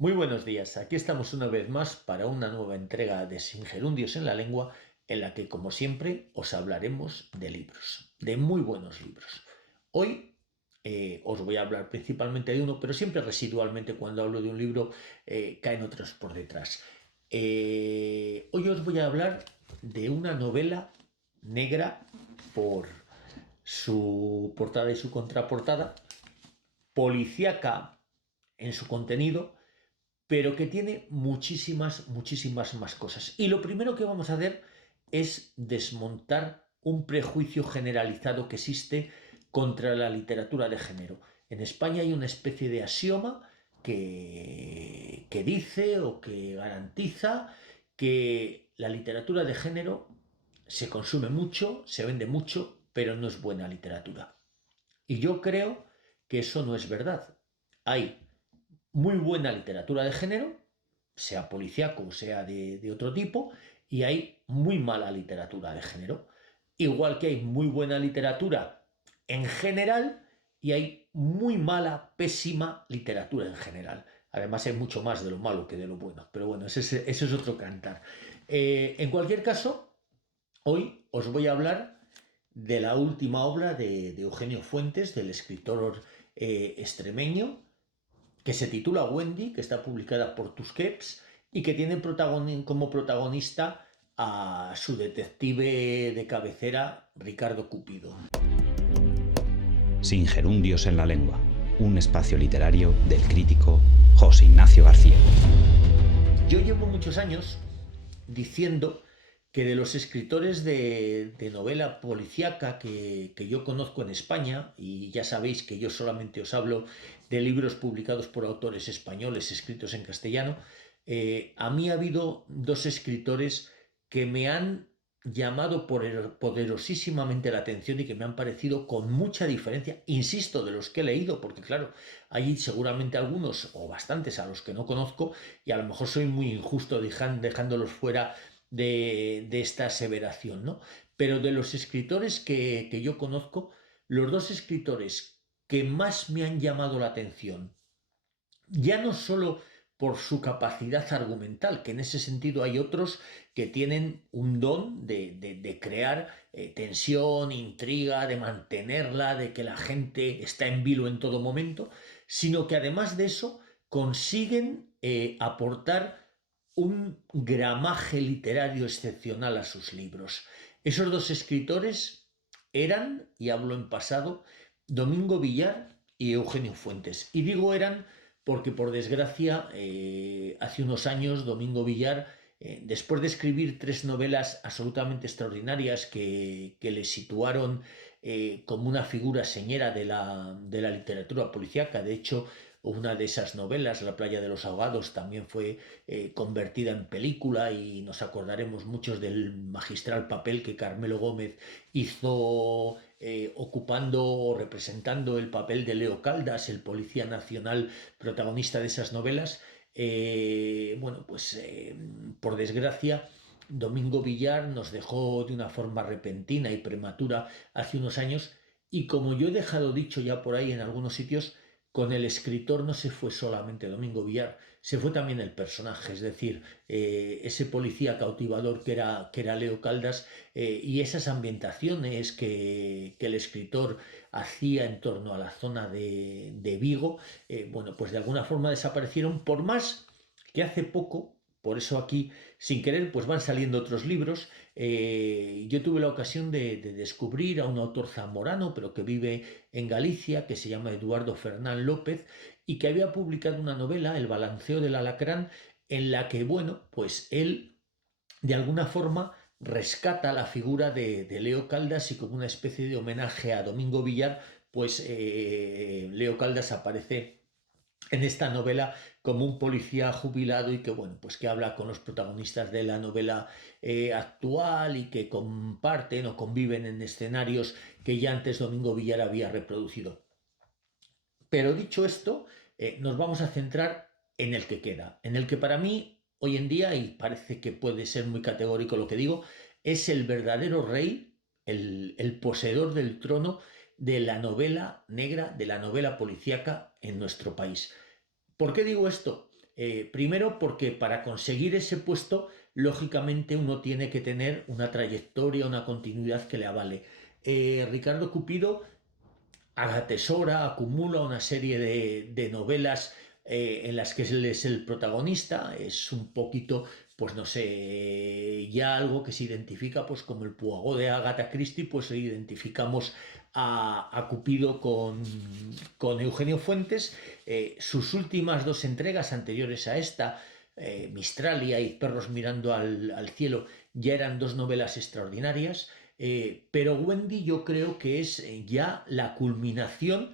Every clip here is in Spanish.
Muy buenos días, aquí estamos una vez más para una nueva entrega de Sin Gerundios en la Lengua, en la que, como siempre, os hablaremos de libros, de muy buenos libros. Hoy os voy a hablar principalmente de uno, pero siempre residualmente cuando hablo de un libro caen otros por detrás. Hoy os voy a hablar de una novela negra por su portada y su contraportada, policíaca en su contenido, pero que tiene muchísimas más cosas. Y lo primero que vamos a hacer es desmontar un prejuicio generalizado que existe contra la literatura de género. En España hay una especie de axioma que dice o que garantiza que la literatura de género se consume mucho, se vende mucho, pero no es buena literatura. Y yo creo que eso no es verdad. Hay muy buena literatura de género, sea policíaco o sea de otro tipo, y hay muy mala literatura de género. Igual que hay muy buena literatura en general y hay muy mala, pésima literatura en general. Además hay mucho más de lo malo que de lo bueno. Pero bueno, ese es otro cantar. En cualquier caso, hoy os voy a hablar de la última obra de Eugenio Fuentes, del escritor extremeño, que se titula Wendy, que está publicada por Tusquets y que tiene como protagonista a su detective de cabecera, Ricardo Cupido. Sin gerundios en la lengua, un espacio literario del crítico José Ignacio García. Yo llevo muchos años diciendo que de los escritores de novela policíaca que yo conozco en España, y ya sabéis que yo solamente os hablo de libros publicados por autores españoles escritos en castellano, a mí ha habido dos escritores que me han llamado poderosísimamente la atención y que me han parecido con mucha diferencia, insisto, de los que he leído, porque claro, hay seguramente algunos o bastantes a los que no conozco y a lo mejor soy muy injusto dejándolos fuera de esta aseveración, ¿no? Pero de los escritores que yo conozco, los dos escritores que más me han llamado la atención, ya no solo por su capacidad argumental, que en ese sentido hay otros que tienen un don de crear tensión, intriga, de mantenerla, de que la gente está en vilo en todo momento, sino que además de eso consiguen aportar un gramaje literario excepcional a sus libros. Esos dos escritores eran, y hablo en pasado, Domingo Villar y Eugenio Fuentes. Y digo eran porque por desgracia hace unos años Domingo Villar, después de escribir tres novelas absolutamente extraordinarias que le situaron como una figura señera de la literatura policíaca, de hecho una de esas novelas, La playa de los ahogados, también fue convertida en película y nos acordaremos muchos del magistral papel que Carmelo Gómez hizo ocupando o representando el papel de Leo Caldas, el policía nacional protagonista de esas novelas. Bueno, pues por desgracia, Domingo Villar nos dejó de una forma repentina y prematura hace unos años y como yo he dejado dicho ya por ahí en algunos sitios, con el escritor no se fue solamente Domingo Villar, se fue también el personaje, es decir, ese policía cautivador que era Leo Caldas y esas ambientaciones que el escritor hacía en torno a la zona de Vigo, bueno, pues de alguna forma desaparecieron, por más que hace poco, por eso aquí, sin querer, pues van saliendo otros libros. Yo tuve la ocasión de descubrir a un autor zamorano, pero que vive en Galicia, que se llama Eduardo Fernán López, y que había publicado una novela, El balanceo del alacrán, en la que, bueno, pues él de alguna forma rescata la figura de Leo Caldas y como una especie de homenaje a Domingo Villar, pues Leo Caldas aparece en esta novela como un policía jubilado y que bueno, pues que habla con los protagonistas de la novela actual y que comparten o conviven en escenarios que ya antes Domingo Villar había reproducido. Pero dicho esto, nos vamos a centrar en el que queda, en el que para mí hoy en día, y parece que puede ser muy categórico lo que digo, es el verdadero rey, el poseedor del trono de la novela negra, de la novela policíaca en nuestro país. ¿Por qué digo esto? Primero porque para conseguir ese puesto, lógicamente uno tiene que tener una trayectoria, una continuidad que le avale. Ricardo Cupido atesora, acumula una serie de novelas en las que él es el protagonista, es un poquito, pues no sé, ya algo que se identifica pues como el Poirot de Agatha Christie, pues identificamos a Cupido con Eugenio Fuentes. Sus últimas dos entregas anteriores a esta, Mistralia y Perros mirando al cielo, ya eran dos novelas extraordinarias. Pero Wendy yo creo que es ya la culminación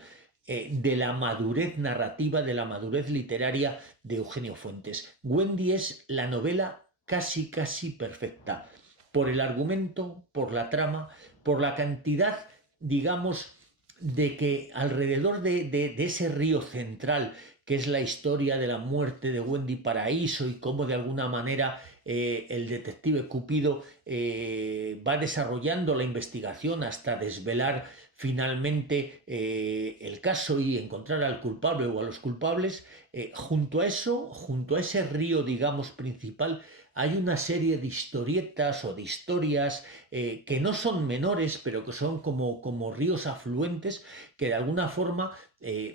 de la madurez narrativa, de la madurez literaria de Eugenio Fuentes. Wendy es la novela casi, casi perfecta, por el argumento, por la trama, por la cantidad, digamos, de que alrededor de ese río central, que es la historia de la muerte de Wendy Paraíso y cómo de alguna manera el detective Cupido va desarrollando la investigación hasta desvelar finalmente el caso y encontrar al culpable o a los culpables. Junto a eso, junto a ese río, digamos, principal, hay una serie de historietas o de historias que no son menores, pero que son como ríos afluentes que de alguna forma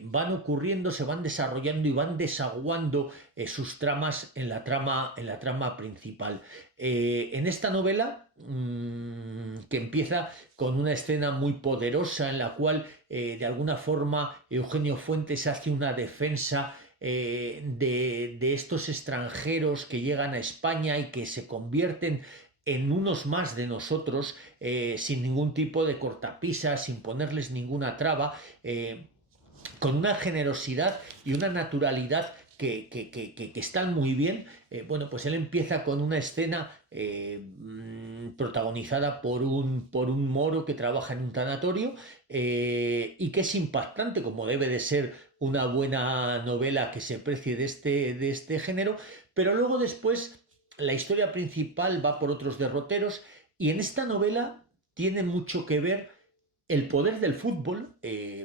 van ocurriendo, se van desarrollando y van desaguando sus tramas en la trama principal. En esta novela, que empieza con una escena muy poderosa en la cual de alguna forma Eugenio Fuentes hace una defensa de estos extranjeros que llegan a España y que se convierten en unos más de nosotros, sin ningún tipo de cortapisas, sin ponerles ninguna traba, con una generosidad y una naturalidad que están muy bien. Bueno, pues él empieza con una escena protagonizada por un moro que trabaja en un tanatorio y que es impactante, como debe de ser una buena novela que se precie de este género, pero luego después la historia principal va por otros derroteros y en esta novela tiene mucho que ver el poder del fútbol.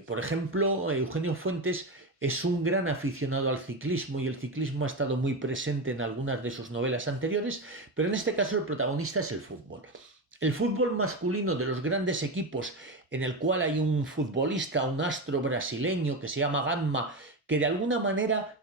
Por ejemplo, Eugenio Fuentes es un gran aficionado al ciclismo y el ciclismo ha estado muy presente en algunas de sus novelas anteriores, pero en este caso el protagonista es el fútbol. El fútbol masculino de los grandes equipos, en el cual hay un futbolista, un astro brasileño que se llama Gamma, que de alguna manera,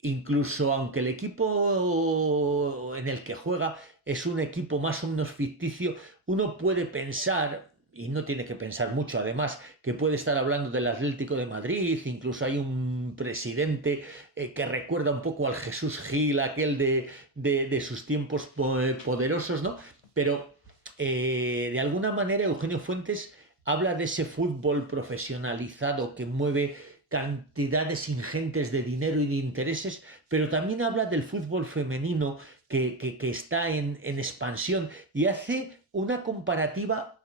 incluso aunque el equipo en el que juega es un equipo más o menos ficticio, uno puede pensar, y no tiene que pensar mucho además, que puede estar hablando del Atlético de Madrid. Incluso hay un presidente que recuerda un poco al Jesús Gil, aquel de sus tiempos poderosos, ¿no? Pero de alguna manera Eugenio Fuentes habla de ese fútbol profesionalizado que mueve cantidades ingentes de dinero y de intereses, pero también habla del fútbol femenino que está en expansión y hace una comparativa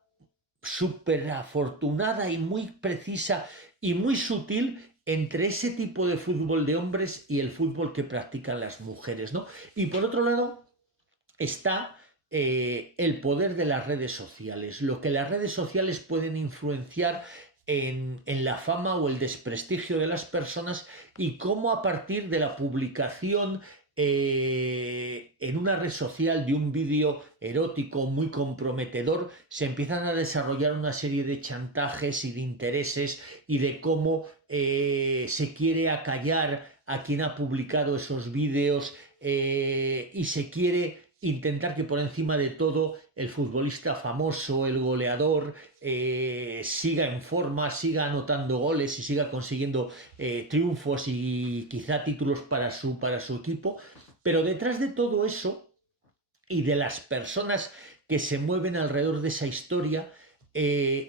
súper afortunada y muy precisa y muy sutil entre ese tipo de fútbol de hombres y el fútbol que practican las mujeres, ¿no? Y por otro lado está el poder de las redes sociales, lo que las redes sociales pueden influenciar en la fama o el desprestigio de las personas y cómo a partir de la publicación en una red social de un vídeo erótico muy comprometedor se empiezan a desarrollar una serie de chantajes y de intereses y de cómo se quiere acallar a quien ha publicado esos vídeos y se quiere intentar que por encima de todo el futbolista famoso, el goleador, siga en forma, siga anotando goles y siga consiguiendo triunfos y quizá títulos para su equipo. Pero detrás de todo eso y de las personas que se mueven alrededor de esa historia,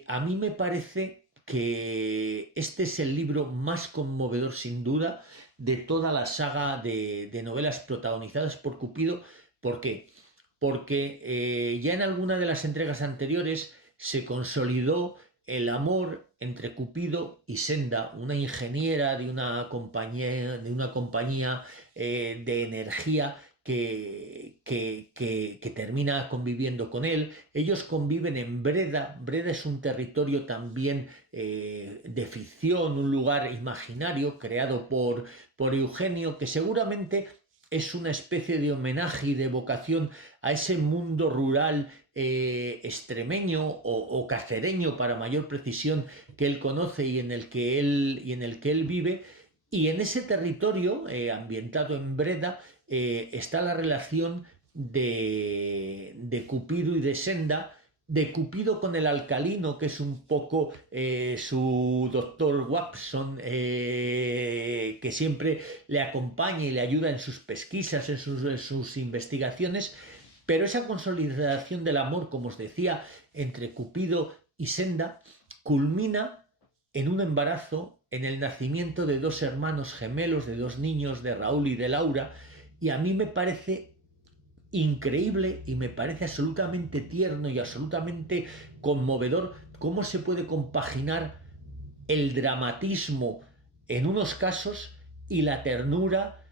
a mí me parece que este es el libro más conmovedor sin duda de toda la saga de novelas protagonizadas por Cupido. ¿Por qué? Porque ya en alguna de las entregas anteriores se consolidó el amor entre Cupido y Senda, una ingeniera de una compañía de energía que termina conviviendo con él. Ellos conviven en Breda. Breda es un territorio también de ficción, un lugar imaginario creado por Eugenio, que seguramente es una especie de homenaje y de evocación a ese mundo rural extremeño o cacereño, para mayor precisión, que él conoce y en el que él vive. Y en ese territorio, ambientado en Breda, está la relación de Cupido y de Senda, de Cupido con el alcalino, que es un poco su doctor Watson, que siempre le acompaña y le ayuda en sus pesquisas, en sus investigaciones. Pero esa consolidación del amor, como os decía, entre Cupido y Senda, culmina en un embarazo, en el nacimiento de dos hermanos gemelos, de dos niños, de Raúl y de Laura. Y a mí me parece increíble y me parece absolutamente tierno y absolutamente conmovedor cómo se puede compaginar el dramatismo en unos casos y la ternura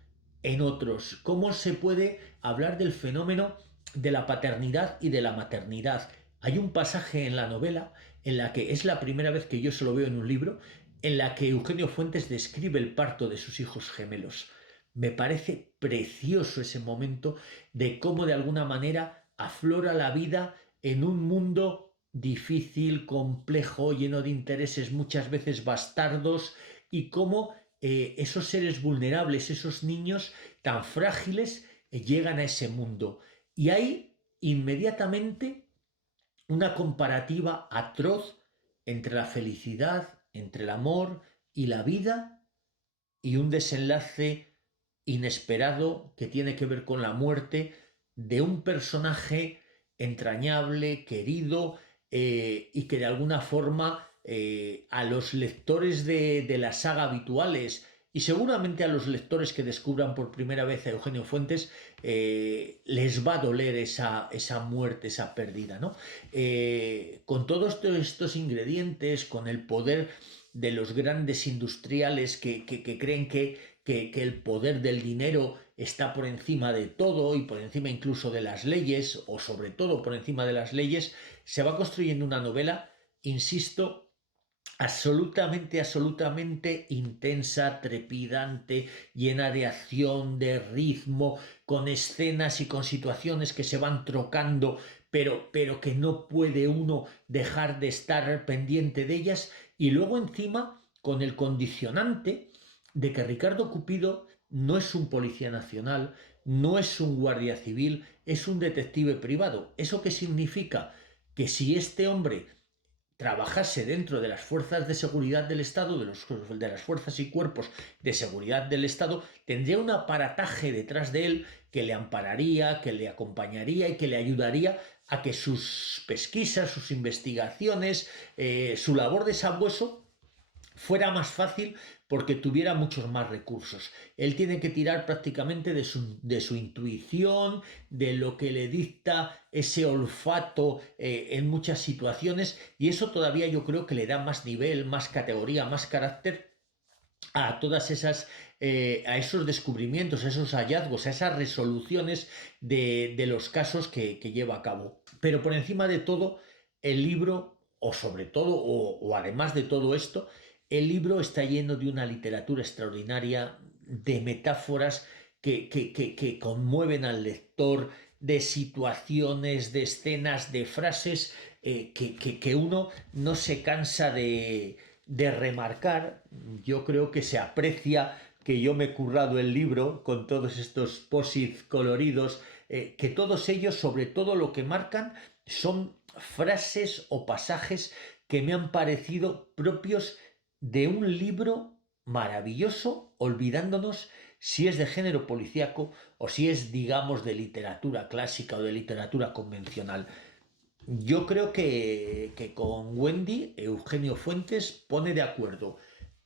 en otros. Cómo se puede hablar del fenómeno de la paternidad y de la maternidad. Hay un pasaje en la novela en la que es la primera vez que yo se lo veo en un libro, en la que Eugenio Fuentes describe el parto de sus hijos gemelos. Me parece precioso ese momento de cómo de alguna manera aflora la vida en un mundo difícil, complejo, lleno de intereses muchas veces bastardos, y cómo esos seres vulnerables, esos niños tan frágiles, llegan a ese mundo. Y hay inmediatamente una comparativa atroz entre la felicidad, entre el amor y la vida, y un desenlace inesperado que tiene que ver con la muerte de un personaje entrañable, querido, y que de alguna forma a los lectores de la saga habituales, y seguramente a los lectores que descubran por primera vez a Eugenio Fuentes, les va a doler esa muerte, esa pérdida, ¿no? Con todos estos ingredientes, con el poder de los grandes industriales que creen que el poder del dinero está por encima de todo y por encima incluso de las leyes, o sobre todo por encima de las leyes, se va construyendo una novela, insisto, absolutamente intensa, trepidante, llena de acción, de ritmo, con escenas y con situaciones que se van trocando, pero que no puede uno dejar de estar pendiente de ellas. Y luego encima con el condicionante de que Ricardo Cupido no es un policía nacional, no es un guardia civil, es un detective privado. ¿Eso qué significa? Que si este hombre trabajase dentro de las fuerzas de seguridad del Estado, de las fuerzas y cuerpos de seguridad del Estado, tendría un aparataje detrás de él que le ampararía, que le acompañaría y que le ayudaría a que sus pesquisas, sus investigaciones, su labor de sabueso fuera más fácil, porque tuviera muchos más recursos. Él tiene que tirar prácticamente de su intuición, de lo que le dicta ese olfato en muchas situaciones, y eso todavía yo creo que le da más nivel, más categoría, más carácter a todas esas, a esos descubrimientos, a esos hallazgos, a esas resoluciones de los casos que lleva a cabo. Pero por encima de todo, el libro, o sobre todo, o además de todo esto, el libro está lleno de una literatura extraordinaria, de metáforas que conmueven al lector, de situaciones, de escenas, de frases que uno no se cansa de remarcar. Yo creo que se aprecia que yo me he currado el libro con todos estos posits coloridos, que todos ellos, sobre todo lo que marcan, son frases o pasajes que me han parecido propios de un libro maravilloso, olvidándonos si es de género policíaco o si es, digamos, de literatura clásica o de literatura convencional. Yo creo que con Wendy, Eugenio Fuentes pone de acuerdo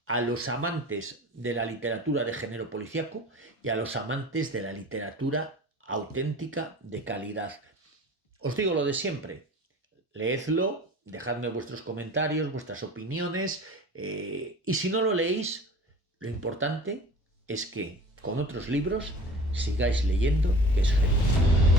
a los amantes de la literatura de género policíaco y a los amantes de la literatura auténtica de calidad. Os digo lo de siempre, leedlo, dejadme vuestros comentarios, vuestras opiniones, y si no lo leéis, lo importante es que con otros libros sigáis leyendo, que es genial.